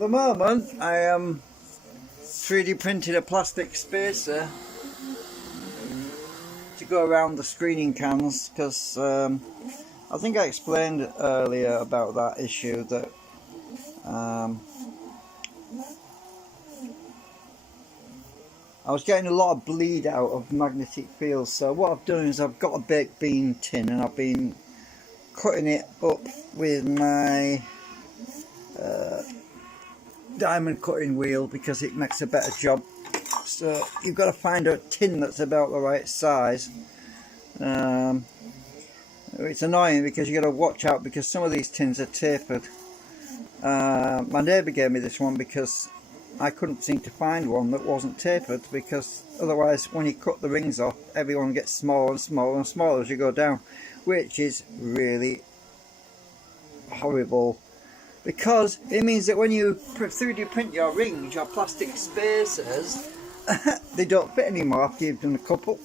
at the moment I am 3D printing a plastic spacer to go around the screening cans, because I think I explained earlier about that issue that I was getting a lot of bleed out of magnetic fields. So what I've done is I've got a baked bean tin and I've been cutting it up with my diamond cutting wheel because it makes a better job. So you've got to find a tin that's about the right size. It's annoying because you've got to watch out because some of these tins are tapered. My neighbour gave me this one because I couldn't seem to find one that wasn't tapered, because otherwise when you cut the rings off everyone gets smaller and smaller and smaller as you go down, which is really horrible, because it means that when you 3D print your rings, your plastic spacers, they don't fit anymore after you've done a couple.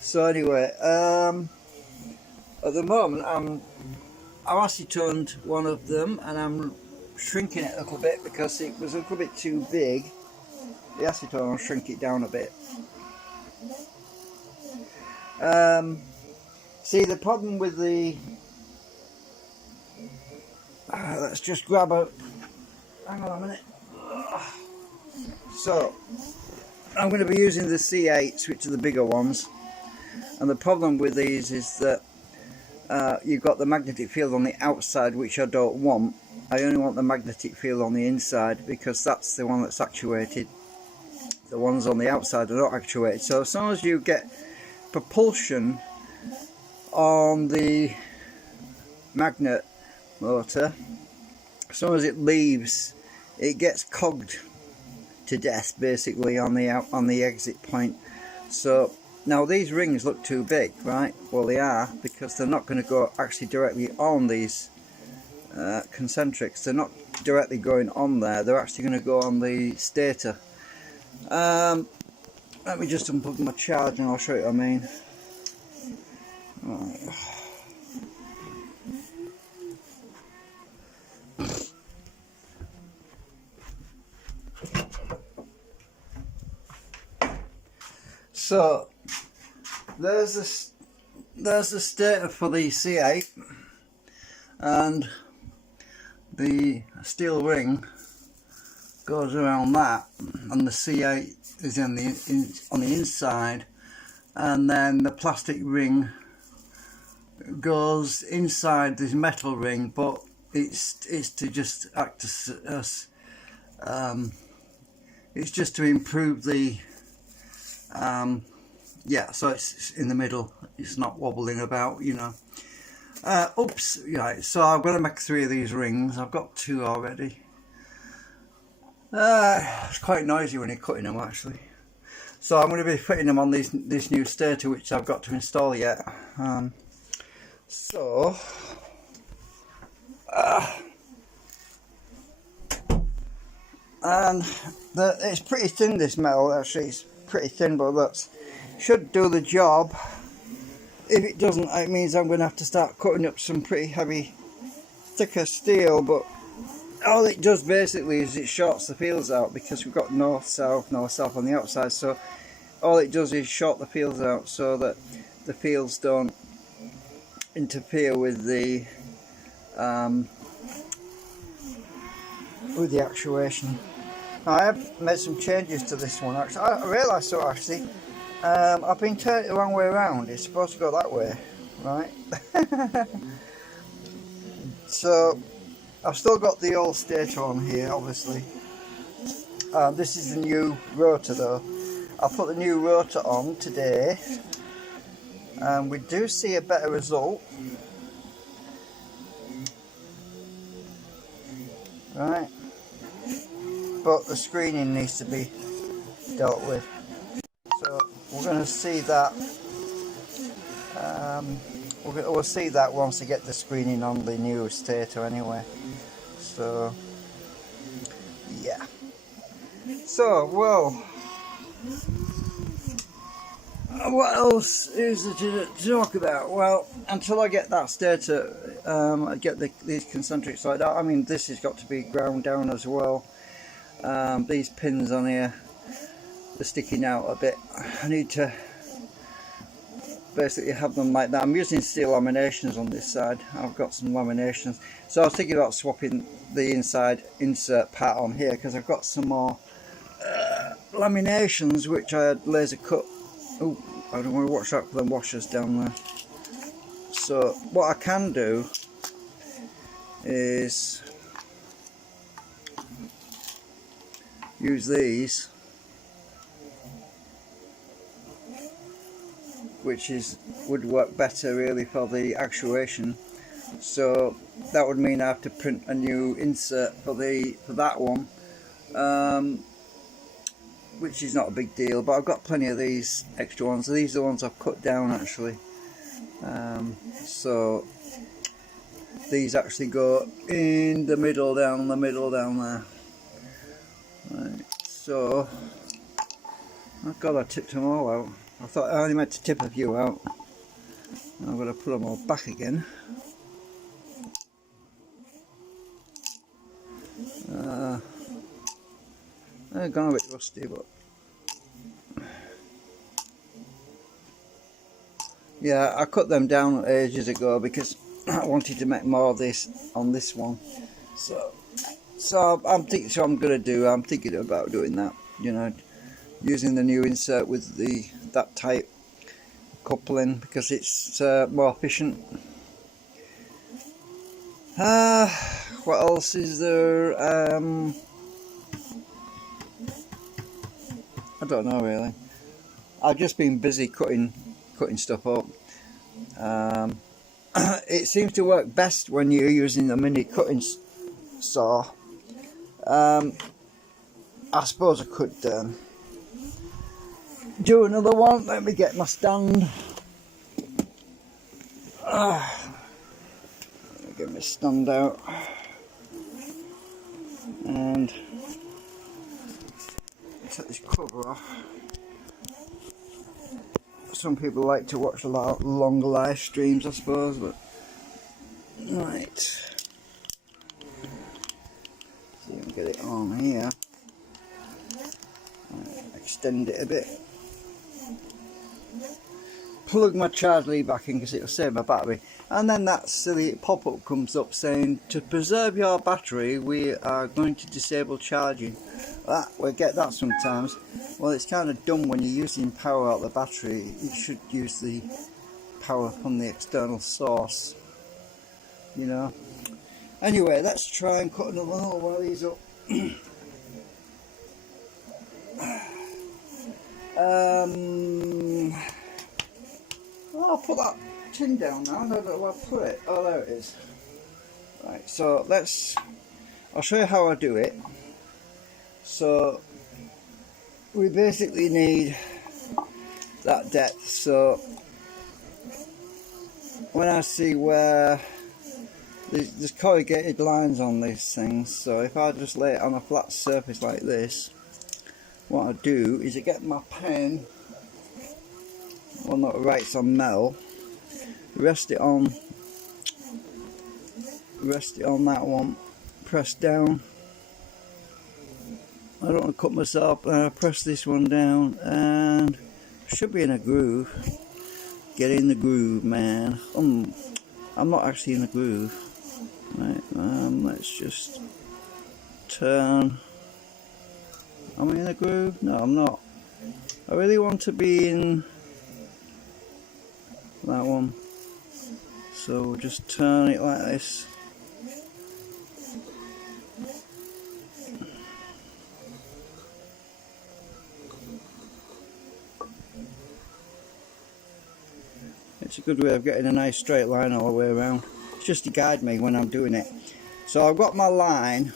So anyway, at the moment I've acetoned one of them and I'm shrinking it a little bit because it was a little bit too big. The acetone will shrink it down a bit. See, the problem with the let's just grab a, hang on a minute. So I'm going to be using the C8s, which are the bigger ones, and the problem with these is that you've got the magnetic field on the outside, which I don't want. I only want the magnetic field on the inside because that's the one that's actuated. The ones on the outside are not actuated. So as soon as you get propulsion on the magnet motor, as soon as it leaves, it gets cogged to death basically on the exit point. So now these rings look too big, right? Well, they are, because they're not going to go actually directly on these concentrics. They're not directly going on there, they're actually going to go on the stator. Let me just unplug my charge and I'll show you what I mean. Right. So there's the stator for the C8, and the steel ring goes around that, and the C8 is on the inside, and then the plastic ring goes inside this metal ring, but it's to just act as it's just to improve the yeah, so it's in the middle, it's not wobbling about, you know. Oops, right, so I'm going to make 3 of these rings. I've got 2 already. It's quite noisy when you're cutting them actually. So I'm going to be putting them on this new stator, which I've got to install yet. And it's pretty thin, this metal actually. It's pretty thin, but that should do the job. If it doesn't, it means I'm going to have to start cutting up some pretty heavy, thicker steel. But all it does basically is it shorts the fields out, because we've got north south on the outside. So all it does is short the fields out so that the fields don't interfere with the actuation. Now, I have made some changes to this one actually. I realised so actually. I've been turned it the wrong way around. It's supposed to go that way, right? So I've still got the old stator on here, obviously. This is the new rotor though. I'll put the new rotor on today, and we do see a better result. Right, but the screening needs to be dealt with. So we're going to see that. We'll see that once we get the screening on the new stator anyway. So yeah. So well, what else is there to talk about? Well, until I get that stator I get these concentrics like that. I mean, this has got to be ground down as well. These pins on here, they're sticking out a bit. I need to basically have them like that. I'm using steel laminations on this side. I've got some laminations, so I was thinking about swapping the inside insert part on here because I've got some more laminations which I had laser cut. Oh, I don't want to watch out for the washers down there. So what I can do is use these, which would work better really for the actuation. So that would mean I have to print a new insert for that one, which is not a big deal, but I've got plenty of these extra ones. These are the ones I've cut down actually. So these actually go in the middle, down there. Right, so oh god, I tipped them all out. I thought I only meant to tip a few out. I'm going to put them all back again. They're gone a bit rusty, but yeah, I cut them down ages ago because I wanted to make more of this on this one. So I'm thinking about doing that. You know, using the new insert with that type coupling because it's more efficient. What else is there? I don't know really. I've just been busy cutting stuff up. It seems to work best when you're using the mini cutting saw. I suppose I could do another one. Let me get my stand. Let me get my stand out and take this cover off. Some people like to watch a lot longer live streams, I suppose, but right. See if I can get it on here. Right, extend it a bit. Plug my charge lead back in because it'll save my battery, and then that silly pop-up comes up saying to preserve your battery we are going to disable charging. We get that sometimes. Well, it's kind of dumb when you're using power out of the battery. You should use the power from the external source, you know. Anyway, let's try and cut another one of these up. I'll put that tin down now. I don't know where I put it. Oh, there it is. Right, so I'll show you how I do it. So we basically need that depth. So when I see where there's corrugated lines on these things, so if I just lay it on a flat surface like this, what I do is I get my pen, one that writes on metal, rest it on that one, press down. I don't want to cut myself, press this one down and should be in a groove. Get in the groove, man. I'm not actually in the groove. Right, let's just turn. Am I in the groove? No, I'm not. I really want to be in that one. So we'll just turn it like this. It's a good way of getting a nice straight line all the way around. It's just to guide me when I'm doing it. So I've got my line,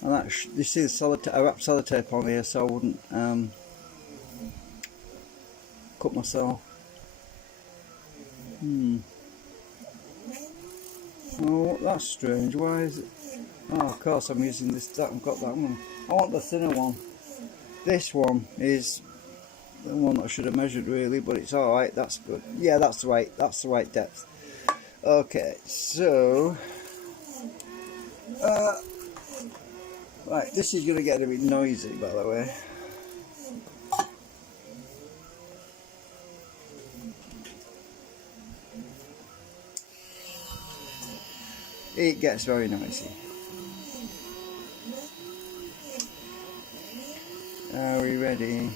and that you see the I wrapped sellotape on here so I wouldn't cut myself. Oh, that's strange. Why is it? Oh, of course I'm using this. I've got that one. I want the thinner one. This one is the one that I should have measured really, but it's alright. That's good. Yeah, that's right. That's the right depth. Okay, so right, this is going to get a bit noisy, by the way. It gets very noisy. Are we ready?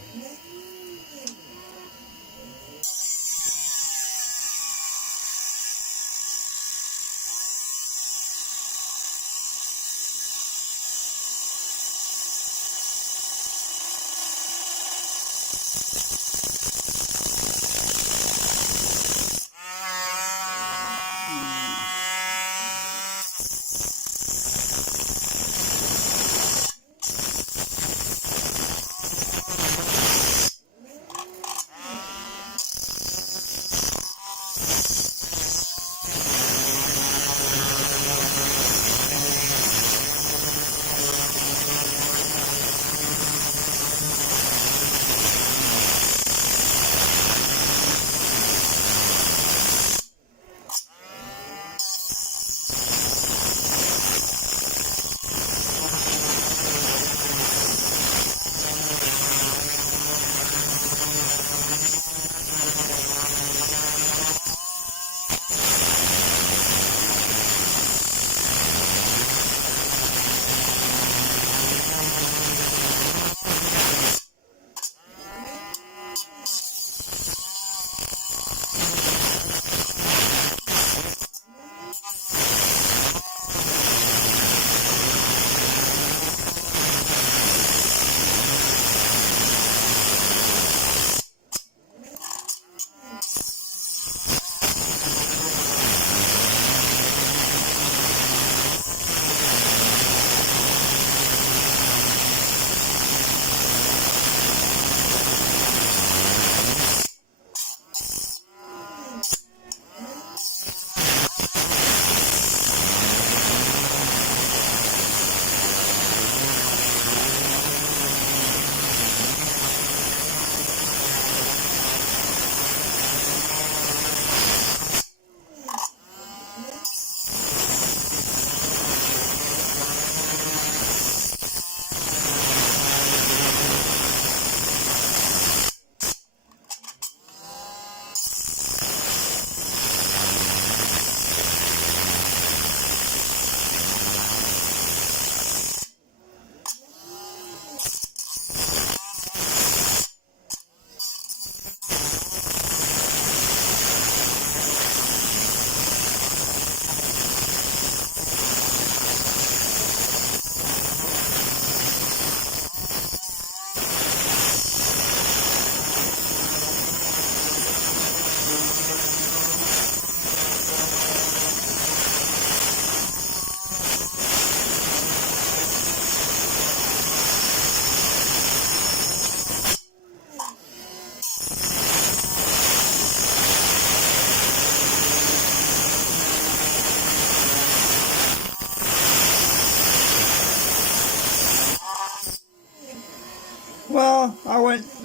Well,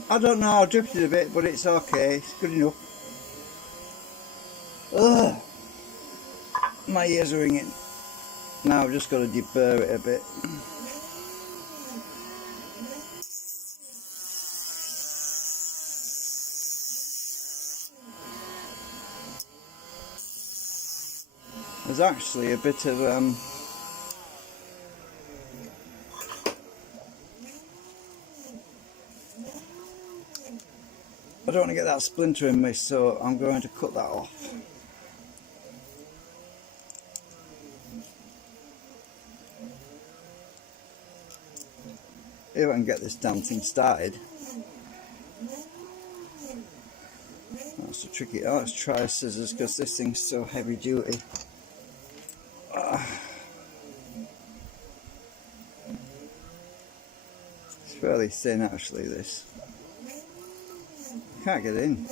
I don't know, I drifted a bit, but it's okay, it's good enough. Ugh, my ears are ringing. Now I've just got to deburr it a bit. There's actually a bit of I don't want to get that splinter in me, so I'm going to cut that off. If I can get this damn thing started. That's the tricky. Oh, let's try scissors because this thing's so heavy duty. It's fairly thin actually, this. Can't get in.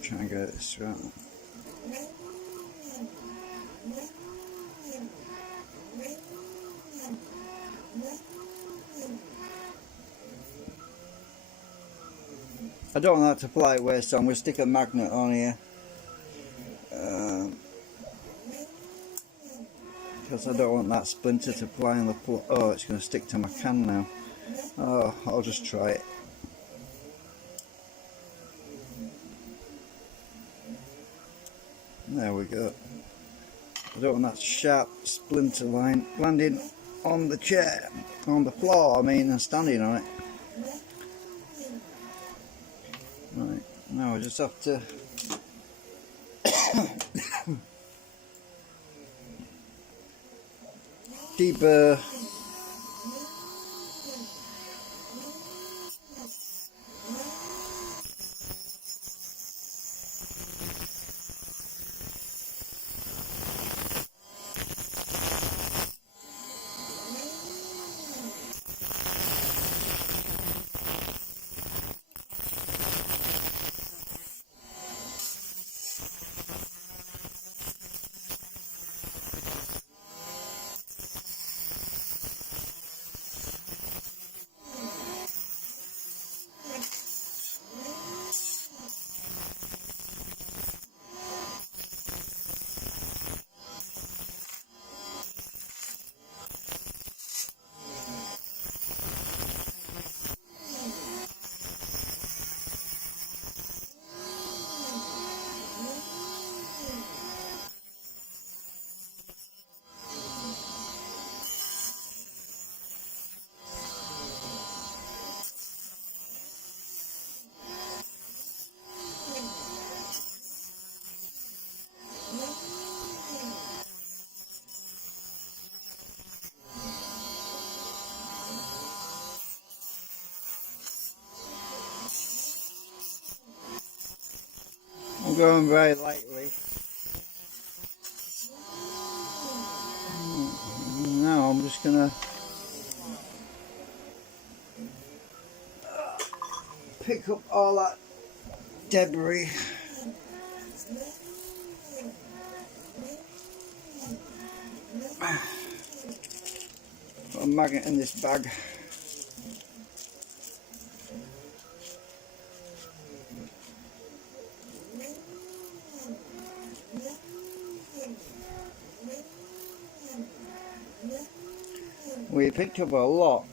Try and get this right. I don't want that to fly away, so I'm going to stick a magnet on here. Because I don't want that splinter to fly on the floor. Oh, it's going to stick to my can now. Oh, I'll just try it. There we go. I don't want that sharp splinter line landing on the chair, on the floor, I mean, and standing on it. Right, now I just have to deburr. I'm going very lightly. Now I'm just gonna pick up all that debris. Put a magnet in this bag. We picked up a lot.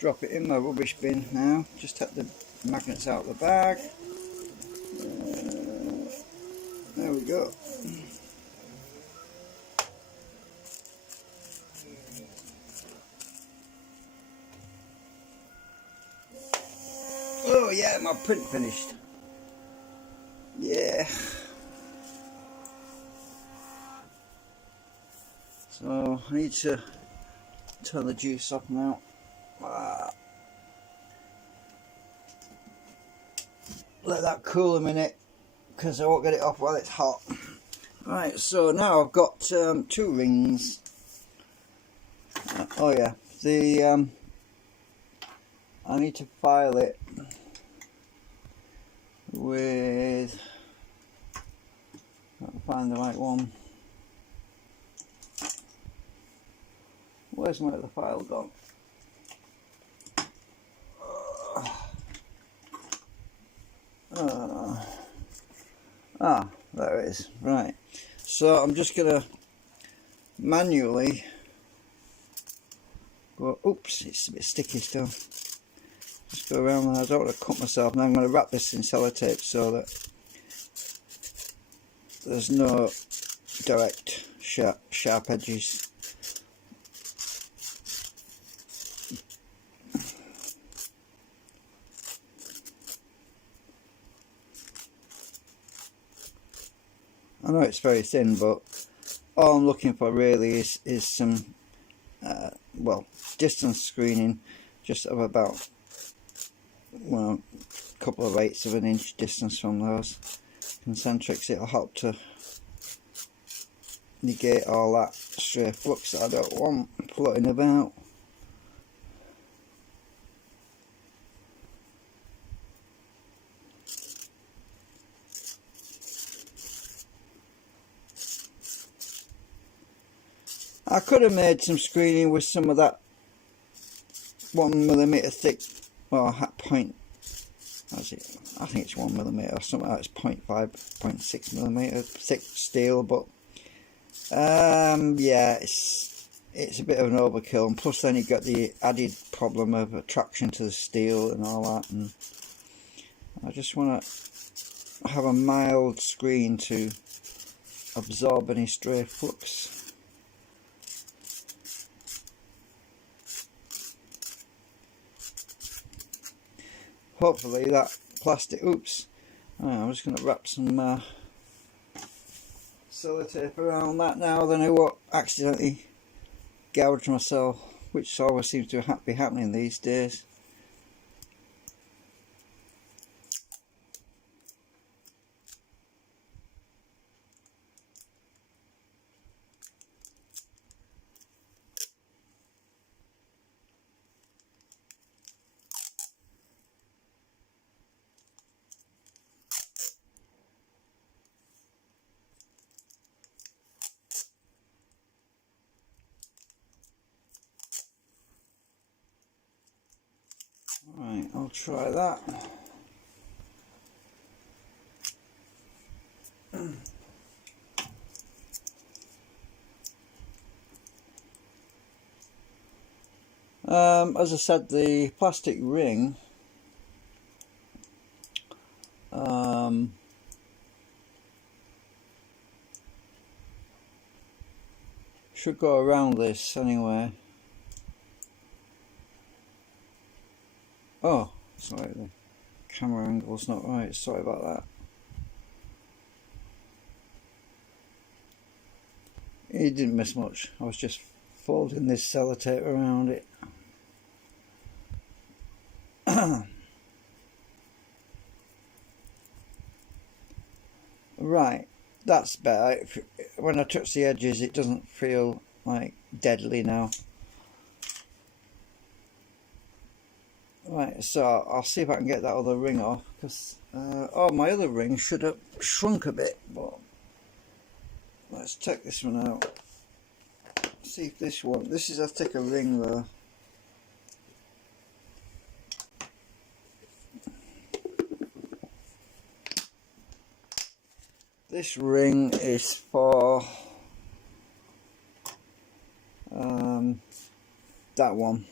Drop it in my rubbish bin now. Just take the magnets out of the bag. There we go. Oh yeah, my print finished. Yeah. So I need to turn the juice off now. Let that cool a minute, because I won't get it off while it's hot. Right, so now I've got 2 rings. Oh yeah, I need to file it with, I'll find the right one. Where's my other file gone? There it is. Right, so I'm just gonna manually go, oops, it's a bit sticky still. Just go around there. I don't want to cut myself. Now I'm going to wrap this in sellotape so that there's no direct sharp edges. I know it's very thin, but all I'm looking for really is some well, distance screening, just of about, well, a couple of eighths of an inch distance from those concentrics. It'll help to negate all that stray flux that I don't want floating about. I could have made some screening with some of that 1mm thick, well, point, how's it? I think it's 1mm or something like it's 0.5, 0.6mm thick steel, but yeah, it's a bit of an overkill, and plus then you get the added problem of attraction to the steel and all that, and I just want to have a mild screen to absorb any stray flux. Hopefully that plastic, oops, I'm just going to wrap some sellotape around that now, then I won't accidentally gouge myself, which always seems to be happening these days. Right, I'll try that. As I said, the plastic ring should go around this anyway. Oh, sorry, the camera angle's not right, sorry about that. It didn't miss much, I was just folding this sellotape around it. Right, that's better. When I touch the edges it doesn't feel like deadly now. Right, so I'll see if I can get that other ring off, because oh, my other ring should have shrunk a bit, but let's take this one out. See if this one, this is a thicker ring though. This ring is for that one,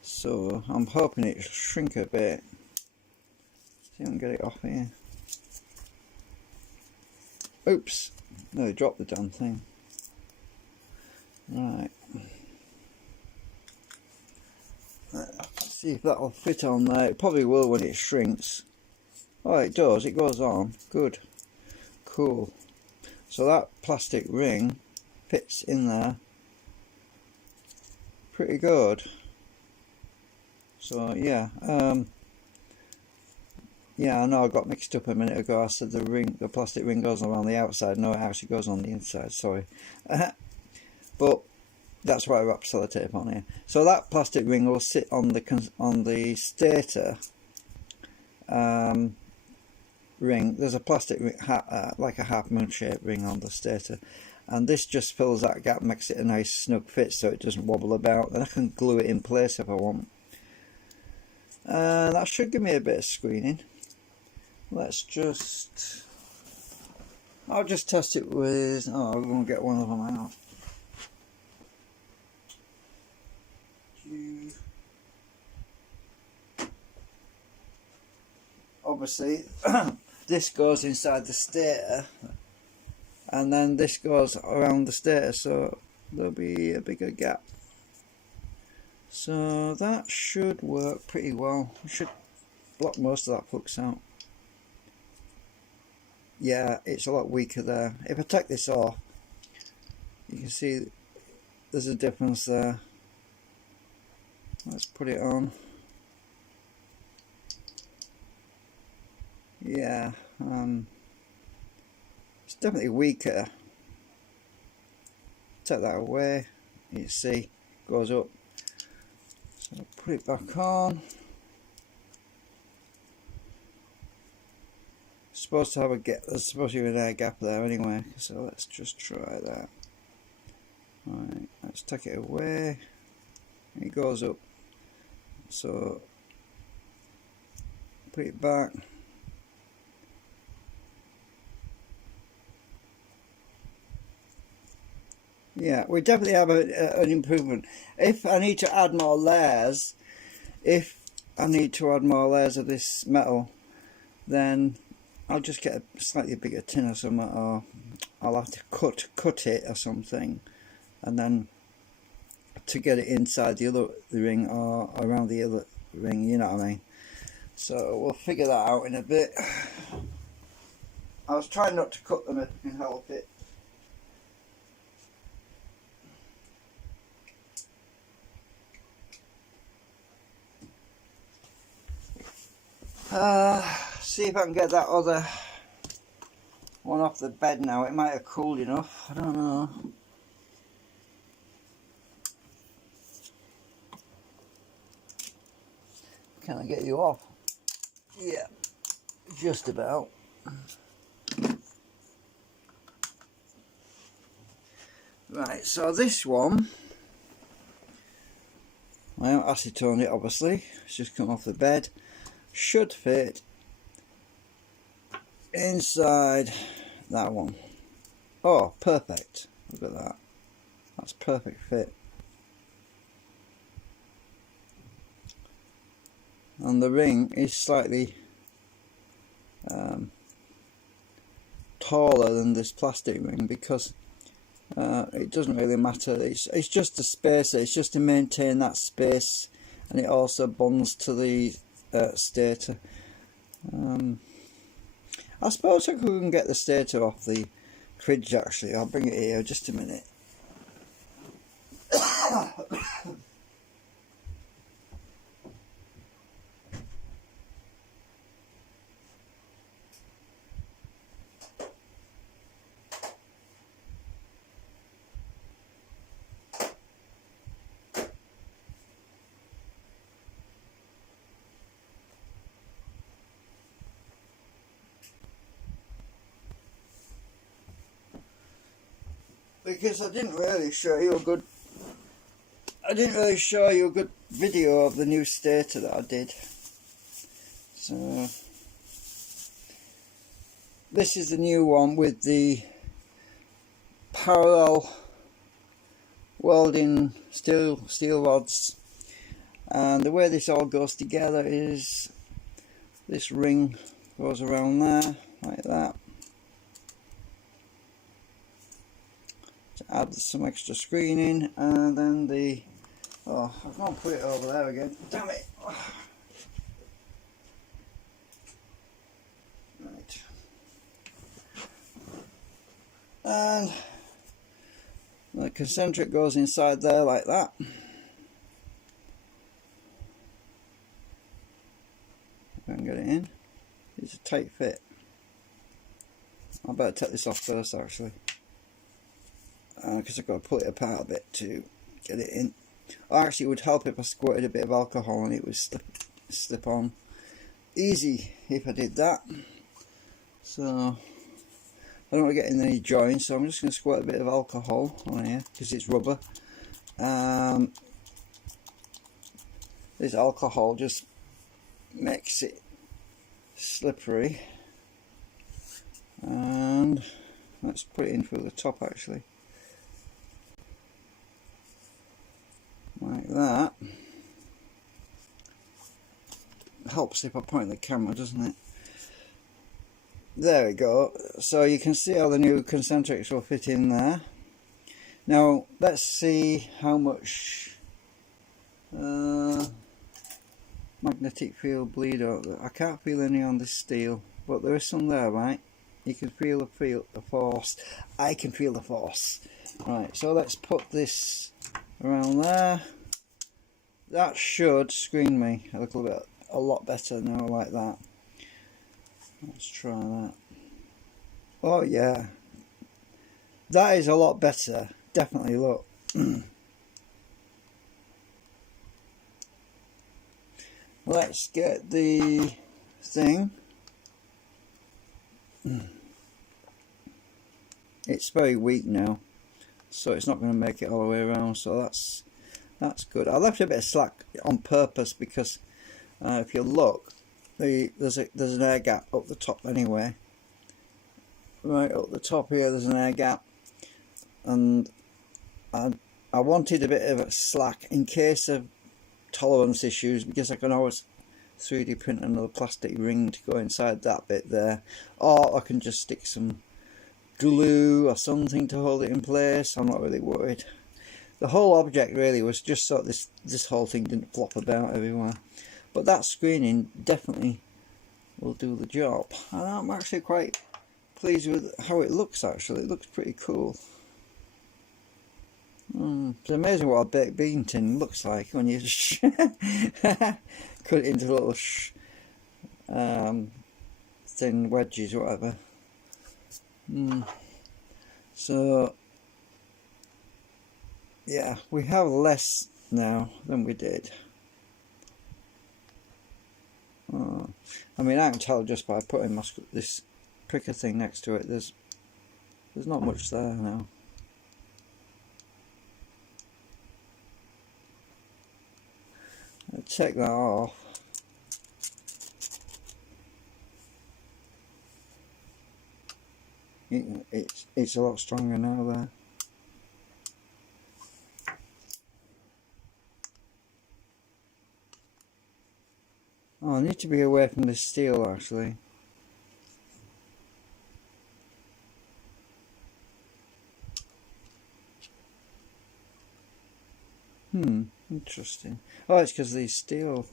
so I'm hoping it'll shrink a bit. See if I can get it off here. Oops, no, dropped the damn thing. Right, let's see if that'll fit on there. It probably will when it shrinks. Oh, it does, it goes on, good. Cool. So that plastic ring fits in there pretty good. So yeah, yeah, I know I got mixed up a minute ago. I said the plastic ring goes around the outside. No, it actually goes on the inside, sorry. But that's why I wrapped sellotape on here. So that plastic ring will sit on the stator ring. There's a plastic ring, like a half moon shaped ring on the stator, and this just fills that gap, makes it a nice snug fit so it doesn't wobble about. Then I can glue it in place if I want, and that should give me a bit of screening. Let's just, I'll just test it with, oh, I'm going to get one of them out. Obviously this goes inside the stator, and then this goes around the stator, so there'll be a bigger gap. So that should work pretty well. We should block most of that flux out. Yeah, it's a lot weaker there. If I take this off, you can see there's a difference there. Let's put it on. Yeah, it's definitely weaker. Take that away, you see, goes up. So put it back on. Supposed to have a gap. There's supposed to be an air gap there anyway. So let's just try that. Right, let's take it away. It goes up. So put it back. Yeah, we definitely have an improvement. If I need to add more layers, if I need to add more layers of this metal, then I'll just get a slightly bigger tin or something, or I'll have to cut it or something, and then to get it inside the ring or around the other ring, you know what I mean. So we'll figure that out in a bit. I was trying not to cut them if I can help it. See if I can get that other one off the bed now. It might have cooled enough, I don't know. Can I get you off? Yeah, just about. Right, so this one, I haven't acetoned it obviously, it's just come off the bed, should fit inside that one. Oh, perfect, look at that, that's perfect fit. And the ring is slightly taller than this plastic ring because it doesn't really matter, it's just a spacer, it's just to maintain that space, and it also bonds to the stator. I suppose I can get the stator off the fridge actually. I'll bring it here just a minute. Because I didn't really show you a good video of the new stator that I did. So this is the new one with the parallel welding steel rods, and the way this all goes together is this ring goes around there like that to add some extra screening, and then the I can't put it over there again, damn it. Right, and the concentric goes inside there like that. I can get it in. It's a tight fit. I better take this off first actually, because I've got to pull it apart a bit to get it in. Actually, it would help if I squirted a bit of alcohol and it would slip on easy if I did that. So I don't want to get in any joints, so I'm just going to squirt a bit of alcohol on here because it's rubber. This alcohol just makes it slippery, and let's put it in through the top actually, like that. Helps if I point the camera, doesn't it? There we go. So you can see how the new concentrics will fit in there. Now let's see how much magnetic field bleed out there. I can't feel any on this steel, but there is some there, right? You can feel the force. I can feel the force. Right, so let's put this around there. That should screen me a lot better now, like that. Let's try that. Oh yeah, that is a lot better, definitely. Look. Let's get the thing. It's very weak now, so it's not going to make it all the way around, so That's good. I left a bit of slack on purpose because if you look, there's an air gap up the top anyway. Right up the top here, there's an air gap, and I wanted a bit of a slack in case of tolerance issues, because I can always 3D print another plastic ring to go inside that bit there, or I can just stick some glue or something to hold it in place. I'm not really worried. The whole object really was just so this whole thing didn't flop about everywhere. But that screening definitely will do the job, and I'm actually quite pleased with how it looks. Actually, it looks pretty cool. It's amazing what a baked bean tin looks like when you cut it into little thin wedges or whatever. So yeah, we have less now than we did. I mean, I can tell just by putting this pricker thing next to it. There's not much there now. I'll take that off. It's a lot stronger now there. Oh, I need to be away from the steel actually. Interesting. Oh, it's because of these steel.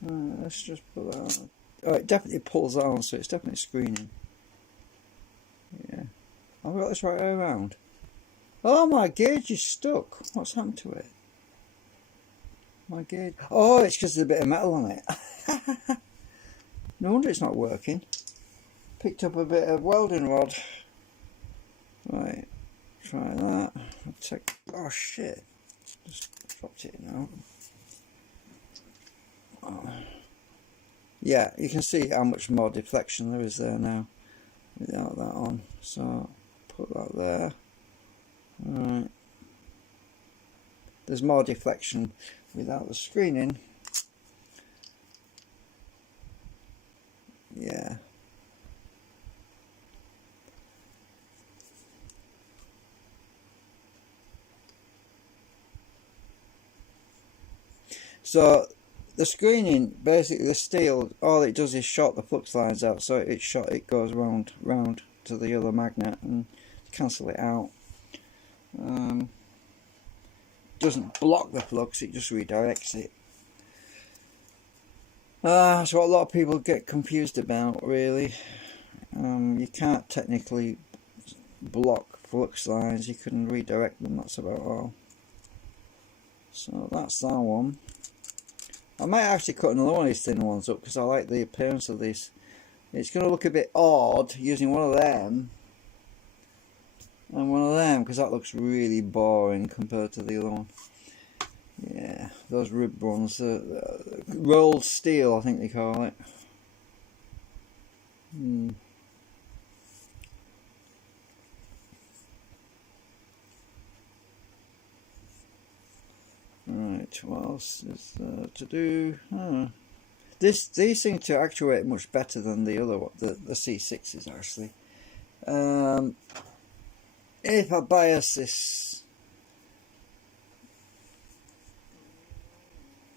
Let's just put that on. Oh, it definitely pulls on, so it's definitely screening. Yeah. I've got this right way around. Oh, my gauge is stuck. What's happened to it? My gauge. Oh, it's because there's a bit of metal on it. No wonder it's not working. Picked up a bit of welding rod. Right. Try that. I'll take. Oh, shit. Just dropped it now. Oh. Yeah, you can see how much more deflection there is there now without that on. So put that there. Alright. There's more deflection without the screening. Yeah. So the screening, basically the steel, all it does is short the flux lines out, so it goes round to the other magnet and cancel it out. Doesn't block the flux, it just redirects it. That's what a lot of people get confused about, really. You can't technically block flux lines, you can redirect them, that's about all. So that's that one. I might actually cut another one of these thin ones up because I like the appearance of this. It's going to look a bit odd using one of them and one of them, because that looks really boring compared to the other one. Yeah, those ribbed ones, rolled steel I think they call it. Right, what else is there to do? These seem to actuate much better than the other one, the C6s actually. If I bias this,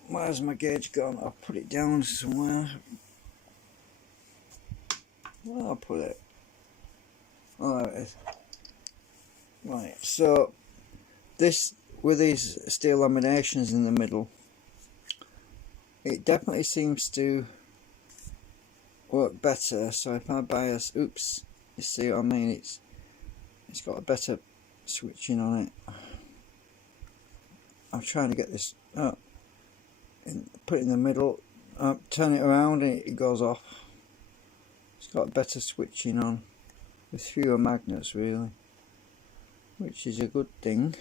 where's my gauge gone? I'll put it down somewhere. Where I'll put it? Oh, there it is. Right, so this, with these steel laminations in the middle, it definitely seems to work better. So if I bias, oops, you see what I mean, it's got a better switching on it. I'm trying to get this up, put it in the middle, turn it around and it goes off. It's got better switching on with fewer magnets really, which is a good thing.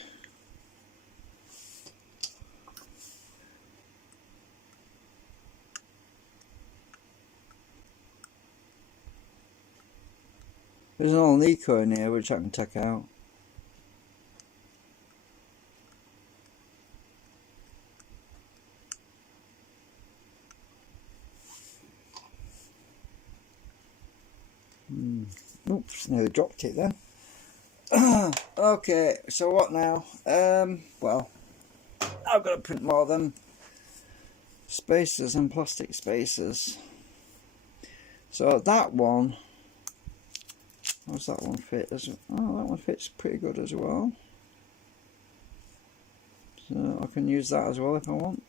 There's an old Nico in here which I can take out. Oops, nearly dropped it then. Okay, so what now? Well, I've got to print more of them spacers and plastic spacers. So that one, how's that one fit? Oh, that one fits pretty good as well. So I can use that as well if I want.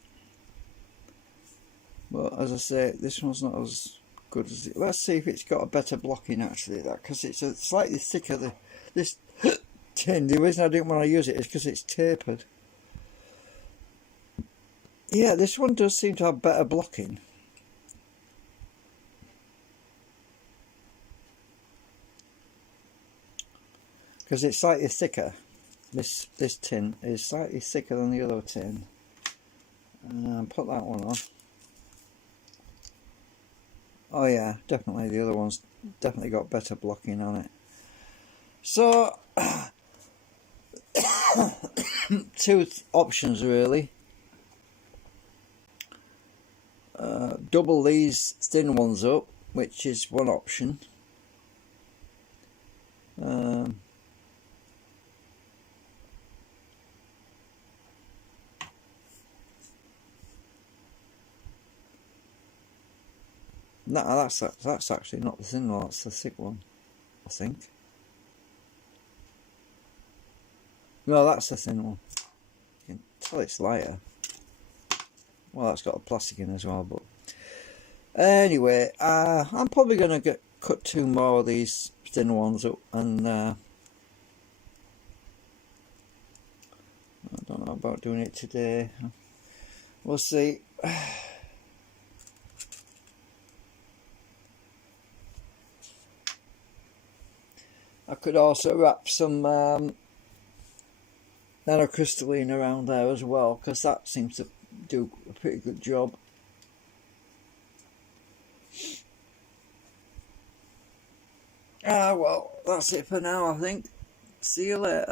But as I say, this one's not as good as it. Let's see if it's got a better blocking actually, that, because it's a slightly thicker. This tin, the reason I didn't want to use it is because it's tapered. Yeah, this one does seem to have better blocking. Because it's slightly thicker. This tin is slightly thicker than the other tin. Put that one on. Oh yeah, definitely the other one's definitely got better blocking on it. So two options really. Double these thin ones up, which is one option. No, that's actually not the thin one, that's the thick one, I think. No, that's the thin one. You can tell it's lighter. Well, that's got a plastic in as well, but anyway, I'm probably going to cut two more of these thin ones up, and I don't know about doing it today. We'll see. I could also wrap some nanocrystalline around there as well, because that seems to do a pretty good job. Well, that's it for now, I think. See you later.